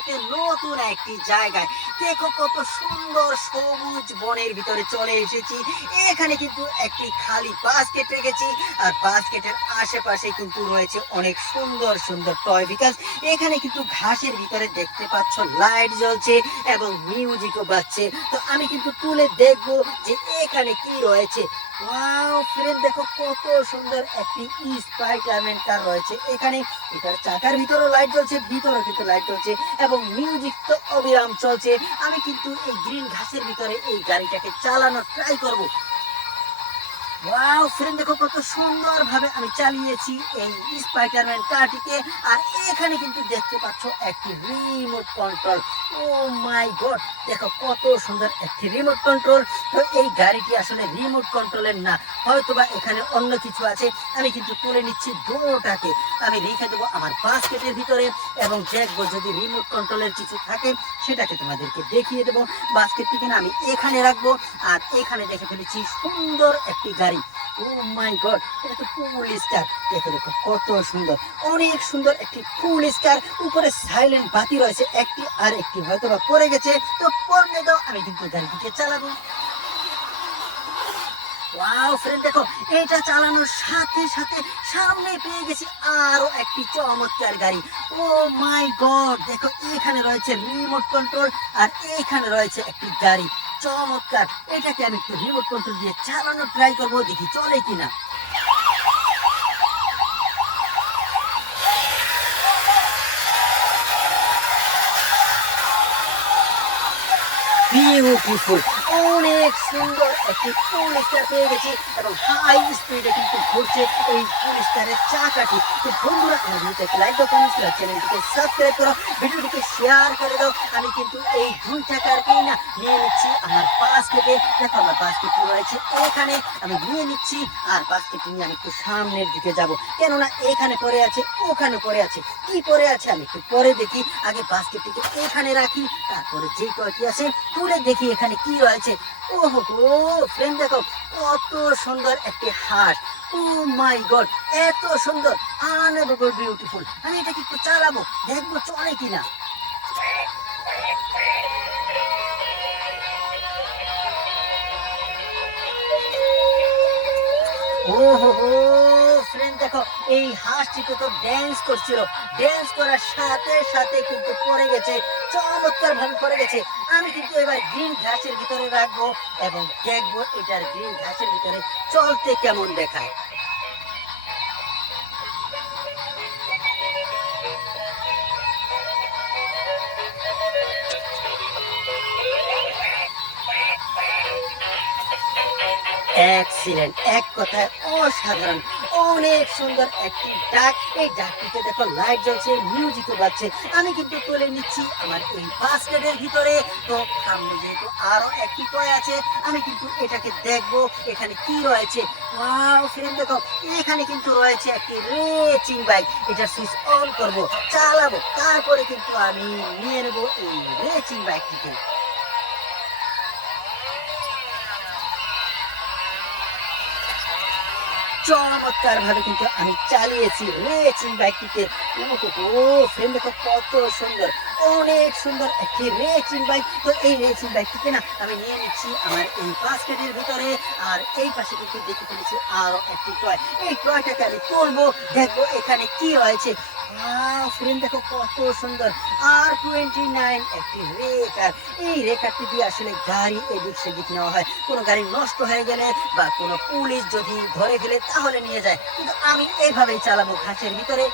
ভিডিওতে নতুন একটি জায়গায়। দেখো কত সুন্দর সবুজ বনের ভিতরে চলে এসেছি। এখানে কিন্তু একটি খালি বাস্কেট রেখেছি, আর বাস্কেটের আশেপাশে কিন্তু রয়েছে অনেক সুন্দর সুন্দর টয়। বিকজ এখানে কিন্তু ঘাসের ভিতরে দেখতে পাচ্ছ লাইট জ্বলছে এবং মিউজিকও বাজছে। তো আমি কিন্তু তুলে দেখবো যে এখানে কি রয়েছে। ওয়াও ফ্রেন্ড, দেখো কত সুন্দর একটি স্পাইডারম্যান কার রয়েছে এখানে। এটার চাকার ভিতরেও লাইট জ্বলছে, ভিতরেও কিন্তু লাইট জ্বলছে এবং মিউজিক তো অবিরাম চলছে। আমি কিন্তু এই গ্রিন ঘাসের ভিতরে এই গাড়িটাকে চালানোর ট্রাই করব। ওয়াও ফ্রেন্ড, দেখো কত সুন্দর ভাবে আমি চালিয়েছি এই স্পাইডারম্যান কারটিকে। আর এখানে কিন্তু দেখতে পাচ্ছ একটি রিমোট কন্ট্রোল। ও মাই গড, দেখো কত সুন্দর একটি রিমোট কন্ট্রোল। তো এই গাড়িটি আসলে রিমোট কন্ট্রোলের না, হয়তোবা এখানে অন্য কিছু আছে। আমি কিন্তু তুলে নিচ্ছি দুটোটাকে, আমি রেখে দেবো আমার বাস্কেটের ভিতরে এবং দেখবো যদি রিমোট কন্ট্রোলের কিছু থাকে সেটাকে তোমাদেরকে দেখিয়ে দেবো। বাস্কেটটিকে না আমি এখানে রাখবো। আর এখানে দেখে ফেলেছি সুন্দর একটি গাড়ি। ও মাই গড, এটা তো ফুল স্টার। দেখো দেখো কত সুন্দর, অনেক সুন্দর একটি ফুল স্টার। উপরে সাইলেন্ট বাতি রয়েছে একটি, আর একটি হয়তো বা পড়ে গেছে। তো পড়লে দাও, আমি কিন্তু গাড়িটিকে চালাবো। ওয়াও ফ্রেন্ড, দেখো এটা চালানোর সাথে সাথে সামনে পেয়ে গেছি আরো একটি চমৎকার গাড়ি। ও মাই গড, দেখো এখানে রয়েছে রিমোট কন্ট্রোল আর এখানে রয়েছে একটি গাড়ি। চমৎকার, এটাকে আমি একটু রিমোট কন্ট্রোল দিয়ে চালানোর ট্রাই করবো, দেখি চলে কিনা। বিউটিফুল, অনেক সুন্দর একটি ফুল স্টার পেয়ে গেছি এবং হাই স্পিডে কিন্তু ঘুরছে এই ফুল স্টারের চাকাটি। তো বন্ধুরা, আমার ভিডিওতে একটা লাইক দাও, কমেন্টস করো, চ্যানেলটিকে সাবস্ক্রাইব করো, ভিডিওটিকে শেয়ার করে দাও। আমি কিন্তু এই 2 টাকার না নিয়ে নিচ্ছি আমার বাস্কেটে। দেখো আমার বাস্কেটটি রয়েছে এখানে, আমি নিয়ে নিচ্ছি। আর বাস্কেটটি নিয়ে আমি একটু সামনের দিকে যাব, কেননা এখানে পড়ে আছে, ওখানে পড়ে আছে। কি পড়ে আছে আমি একটু পরে দেখি, আগে বাস্কেটটিকে এখানে রাখি, তারপরে যে কয়টি আছে তুলে দেখি এখানে কি রয়েছে। ওহো ফ্রেন্ড, দেখো কত সুন্দর একটি হাঁস। ও মাই গড, এত সুন্দর, আনএভারেবল বিউটিফুল। আমি এটাকে একটু চালাবো, দেখবো চলে কিনা। ওহো ফ্রেন্ড, দেখো এই হাঁসটিকে তো ড্যান্স করছিল, ড্যান্স করার সাথে সাথে কিন্তু পড়ে গেছে, চমৎকার ভাবে পড়ে গেছে। আমি কিন্তু এবার গ্রিন ঘাসের ভিতরে রাখবো এবং দেখবো এটার গ্রিন ঘাসের ভিতরে চলতে কেমন দেখায়। এক্সিলেন্ট, এক কথায় অসাধারণ, অনেক সুন্দর একটি ডাক। এই ডাকটিতে দেখো লাইট জ্বলছে, মিউজিকও বাজছে। আমি কিন্তু তুলে নিচ্ছি আমার এই বাস্কেটের ভিতরে। তো সামনে যেহেতু আরো একটি টয় আছে, আমি কিন্তু এটাকে দেখবো এখানে কি রয়েছে। ওয়াও ফ্রেন্ড, দেখো এখানে কিন্তু রয়েছে একটি রেসিং বাইক। এটা সুইচ অন করব, চালাবো, তারপরে কিন্তু আমি নিয়ে নেবো এই রেসিং বাইকটিকে। চমৎকার ভাবে কিন্তু আমি চালিয়েছি রেসিং বাইকটিকে। ও ফ্রেন্ড, দেখো কত সুন্দর, অনেক সুন্দর একটি রেসিং বাইক। তো এই রেসিং বাইকটিকে না আমি নিয়ে নিচ্ছি আমার এই বাস্কেটের ভিতরে। আর এই পাশে কিন্তু দেখে ফেলেছি আরো একটি টয়। এই টয়টাকে আমি তুলবো, দেখবো এখানে কি রয়েছে। ফ্রেন্ড, দেখো কত সুন্দর, R29 একটি রেকার। এই রেকারটি দিয়ে আসলে গাড়ি এদিক সেদিক নেওয়া হয়। কোনো গাড়ি নষ্ট হয়ে গেলে বা কোনো পুলিশ যদি ধরে ফেলে তাহলে নিয়ে যায়। কিন্তু আমি এইভাবেই চালাবো ঘাসের ভিতরে।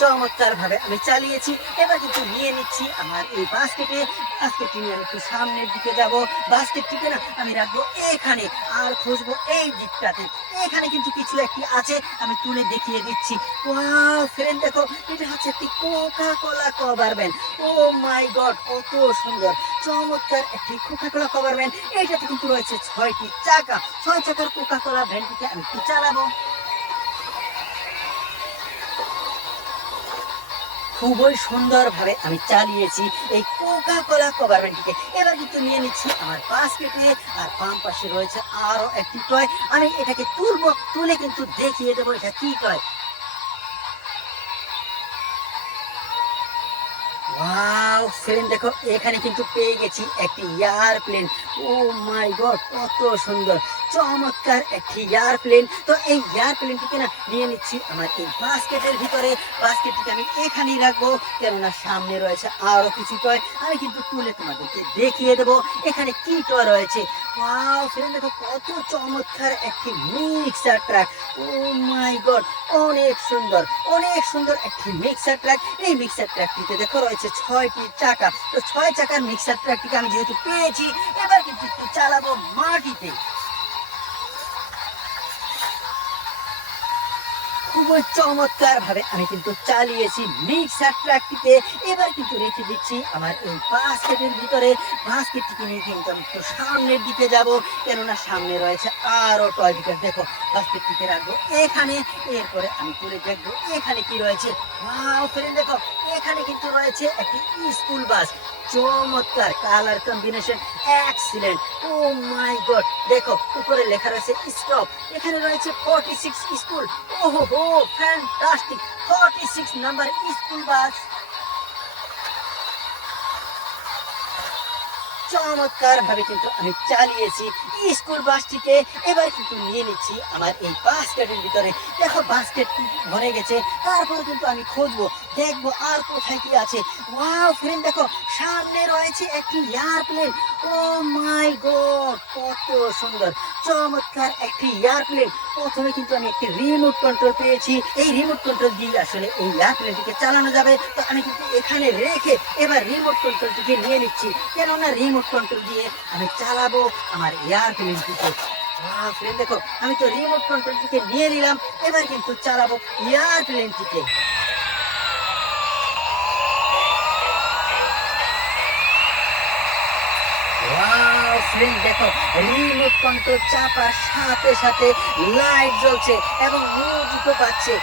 চমৎকার ভাবে আমি চালিয়েছি। এবার কিন্তু নিয়ে নিচ্ছি আমার এই বাস্কেটে। বাস্কেটটি নিয়ে আমি একটু সামনের দিকে যাব। বাস্কেটটিকে না আমি রাখবো এখানে, আর খুঁজবো এই দিকটাতে। এখানে কিন্তু কিছু একটি আছে, আমি তুলে দেখিয়ে দিচ্ছি। ওয়াও ফ্রেন্ড, দেখো এটা হচ্ছে একটি কোকা কোলা কভার ভ্যান। ও মাই গড, কত সুন্দর, চমৎকার একটি কোকা কোলা কভার ভ্যান। এইটাতে কিন্তু রয়েছে 6টি চাকা। 6 চাকার কোকা কোলা ভ্যানটিকে আমি একটু চালাবো। খুবই সুন্দরভাবে আমি চালিয়েছি এই কোকা কোলা কভারমেন্টটিকে। এবার কিন্তু নিয়ে নিচ্ছি আমার বাস্কেটে। আর বাম পাশে রয়েছে আরো একটি টয়, আমি এটাকে তুলবো, তুলে কিন্তু দেখিয়ে দেবো এটা কি টয়। ওয়াও ফ্রেন্ড দেখো এখানে কিন্তু পেয়ে গেছি একটি এয়ারপ্লেন। ও মাই গড, কত সুন্দর চমৎকার একটি এয়ারপ্লেন। তো এই এয়ারপ্লেনটিকে না নিয়ে নিচ্ছি আমার এই বাস্কেটের ভিতরে। বাস্কেটটিকে আমি এখানেই রাখবো, কেননা সামনে রয়েছে আরো কিছু টয়, আমি কিন্তু তুলে তোমাদেরকে দেখিয়ে দেবো এখানে কি টয় রয়েছে। ওয়াও ফ্রেন্ড দেখো কত চমৎকার একটি মিক্সার ট্রাক। ও মাই গড, অনেক সুন্দর অনেক সুন্দর একটি মিক্সার ট্রাক। এই মিক্সার ট্রাকটিতে দেখো রয়েছে 6টি চাকা। তো 6 চাকার মিক্সার ট্রাকটিকে আমি যেহেতু পেয়েছি, এবার কিন্তু একটু চালাবো মাটিতে। খুবই চমৎকার ভাবে আমি কিন্তু চালিয়েছি মিক্সার ট্রাকটিতে। এবার কিন্তু রেখে দিচ্ছি আমার এই বাস্কেটের ভিতরে। বাস্কেটটিকে নিয়ে কিন্তু আমি একটু সামনের দিকে যাব, কেননা সামনে রয়েছে আরো টয় বিকার। দেখো বাস্কেটটিকে রাখবো এখানে, এরপরে আমি তুলে দেখবো এখানে কি রয়েছে। ওয়াও ফ্রেন্ড দেখো এখানে কিন্তু রয়েছে একটি স্কুল বাস। চমৎকার কালার কম্বিনেশন, এক্সিলেন্ট। ও মাই গড, দেখো উপরে লেখা রয়েছে স্টপ। এখানে রয়েছে 46 স্কুল। ওহো হো ফ্যান্টাস্টিক, 46 নাম্বার স্কুল বাস। চমৎকার ভাবে কিন্তু আমি চালিয়েছি স্কুল বাসটিকে। এবার কিন্তু নিয়ে নিচ্ছি আমার এই বাস্কেটের ভিতরে। দেখো বাস্কেট ভরে গেছে, তারপরে কিন্তু আমি খুঁজবো, দেখবো আর কোথায় কি আছে। ওয়াও ফ্রেন্ড দেখো সামনে রয়েছে একটি এয়ারপ্লেন। ও মাই গড, কত সুন্দর চমৎকার একটি এয়ারপ্লেন। প্রথমে কিন্তু আমি একটি রিমোট কন্ট্রোল পেয়েছি। এই রিমোট কন্ট্রোল দিয়ে আসলে এই এয়ারপ্লেনটিকে চালানো যাবে। তো আমি কিন্তু এখানে রেখে এবার রিমোট কন্ট্রোলটিকে নিয়ে নিচ্ছি, কেননা রিমোট কন্ট্রোল দিয়ে আমি চালাবো আমার এয়ারপ্লেনটিকে। ওয়াও ফ্রেন্ড দেখো আমি তো রিমোট কন্ট্রোলটিকে নিয়ে নিলাম, এবার কিন্তু চালাবো এয়ারপ্লেনটিকে। ওয়াও ফ্রেন্ড দেখো রিমোট কন্ট্রোল চাপার সাথে সাথে লাইট জ্বলছে এবং মিউজিকও পাচ্ছে।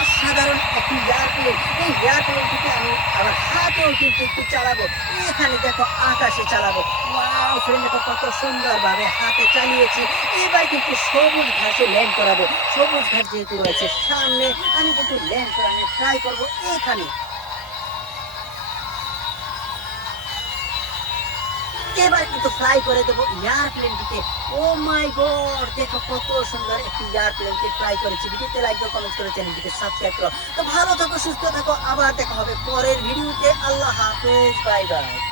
অসাধারণ একটি এয়ারপ্লেন। এই এয়ারপ্লেনটিকে আমি আমার হাতেও কিন্তু একটু চালাবো, এখানে দেখো আকাশে চালাবো। ওয়াও ফ্রেন্ড দেখো কত সুন্দরভাবে হাতে চালিয়েছি। এবার কিন্তু সবুজ ঘাসে ল্যান্ড করাবো। সবুজ ঘাস যেহেতু রয়েছে সামনে, আমি কিন্তু ল্যান্ড করানোর ট্রাই করবো এখানে। এবার কিন্তু ফ্লাই করে দেবো এয়ারপ্লেনটিকে। ও মাই গড, দেখো কত সুন্দর একটি এয়ারপ্লেনকে ফ্লাই করেছি। ভিডিওতে লাইক দাও, কমেন্ট করে চ্যানেলটিকে সাবস্ক্রাইব করো। তো ভালো থাকো, সুস্থ থাকো, আবার দেখা হবে পরের ভিডিওতে। আল্লাহ হাফেজ, বাই বাই।